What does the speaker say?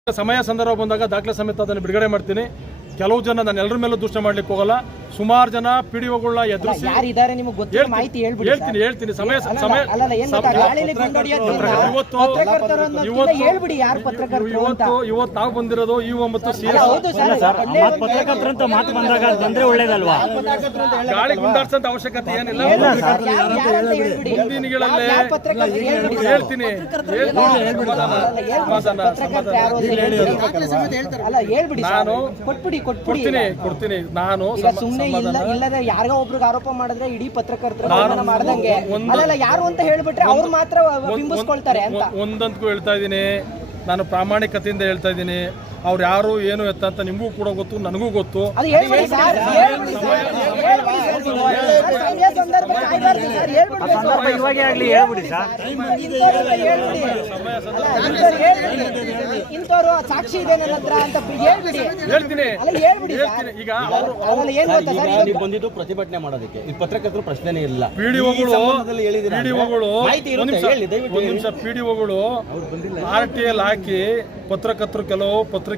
ಸಮಯ ಸಂದರ್ಭ ಬಂದಾಗ ದಾಖಲೆ ಸಮೇತ ಅದನ್ನು ಬಿಡುಗಡೆ ಮಾಡ್ತೀನಿ. ಕೆಲವು ಜನ ನಾನು ಎಲ್ಲರ ಮೇಲೂ ದೂಷಣೆ ಮಾಡ್ಲಿಕ್ಕೆ ಹೋಗಲ್ಲ. ಸುಮಾರು ಜನ ಪಿಡಿಒಗಳನ್ನ ಎದುರಿಸಿ ಹೇಳ್ತೀನಿ. ಸಮಯ ಇವತ್ತು ನಾವು ಬಂದಿರೋದು U9 ಪತ್ರಕರ್ತರಂತ ಮಾತು ಬಂದಾಗ ಬಂದ್ರೆ ಒಳ್ಳೇದಲ್ವಾ? ಗಾಳಿ ಗುಂಡಾಡ್ಸಂತ ಅವಶ್ಯಕತೆ ಏನಿಲ್ಲ. ಮುಂದಿನಗಳಲ್ಲಿ ಹೇಳ್ತೀನಿ. ನಾನು ಕೊಡ್ತೀನಿ. ನಾನು ಇಲ್ಲದೆ ಯಾರಿಗೋ ಒಬ್ರಿಗೆ ಆರೋಪ ಮಾಡಿದ್ರೆ ಇಡೀ ಪತ್ರಕರ್ತರು ಮಾಡ್ದಂಗೆ ಅಲ್ಲ ಯಾರು ಅಂತ ಹೇಳ್ಬಿಟ್ರೆ ಅವ್ರು ಮಾತ್ರ ಬಿಂಬಿಸ್ಕೊಳ್ತಾರೆ ಅಂತ ಒಂದಂತೂ ಹೇಳ್ತಾ ಇದ್ದೀನಿ. ನಾನು ಪ್ರಾಮಾಣಿಕತೆಯಿಂದ ಹೇಳ್ತಾ ಇದ್ದೀನಿ. ಅವ್ರು ಯಾರು ಏನು ಎತ್ತ ಅಂತ ನಿಮಗೂ ಕೂಡ ಗೊತ್ತು, ನನಗೂ ಗೊತ್ತು. ಇಂಥವ್ರು ಸಾಕ್ಷಿ ಇದೆ ನನ್ನ ಹತ್ರ ಅಂತ ಹೇಳ್ತೀನಿ. ಈಗ ಬಂದಿದ್ದು ಪ್ರತಿಭಟನೆ ಮಾಡೋದಕ್ಕೆ ಈ ಪತ್ರಕರ್ತರು ಪ್ರಶ್ನೆನೇ ಇಲ್ಲ. ಪಿಡಿಒಗಳು ಪಿಡಿಒಗಳು RTL ಹಾಕಿ ಪತ್ರಕರ್ತರು ಕೆಲವು